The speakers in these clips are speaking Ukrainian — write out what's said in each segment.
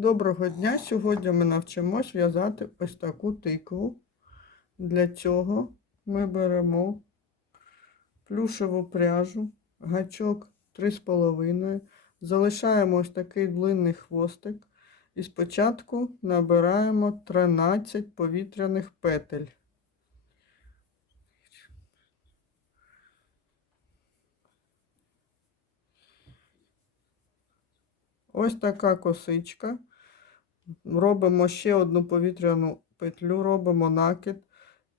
Доброго дня! Сьогодні ми навчимось в'язати ось таку тикву. Для цього ми беремо плюшеву пряжу, гачок 3,5, залишаємо ось такий длинний хвостик і спочатку набираємо 13 повітряних петель. Ось така косичка. Робимо ще одну повітряну петлю, робимо накид.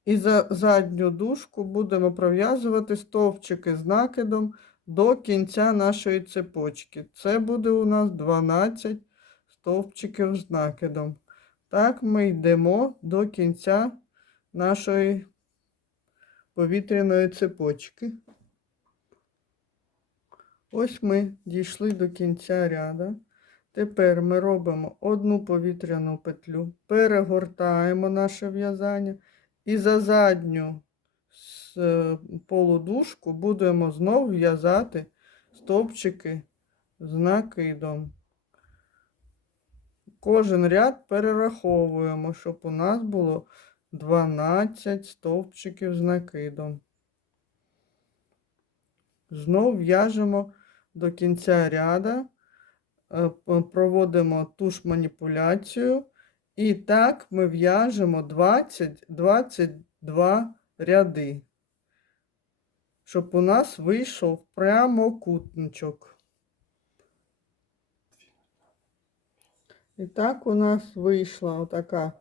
І за задню дужку будемо пров'язувати стовпчики з накидом до кінця нашої цепочки. Це буде у нас 12 стовпчиків з накидом. Так ми йдемо до кінця нашої повітряної цепочки. Ось ми дійшли до кінця ряда. Тепер ми робимо одну повітряну петлю, перегортаємо наше в'язання і за задню е, будемо знов в'язати стовпчики з накидом. Кожен ряд перераховуємо, щоб у нас було 12 стовпчиків з накидом. Знов в'яжемо до кінця ряда, п- проводимо ту ж маніпуляцію. І так ми в'яжемо 20-22 ряди, щоб у нас вийшов прямокутничок. І так у нас вийшла отака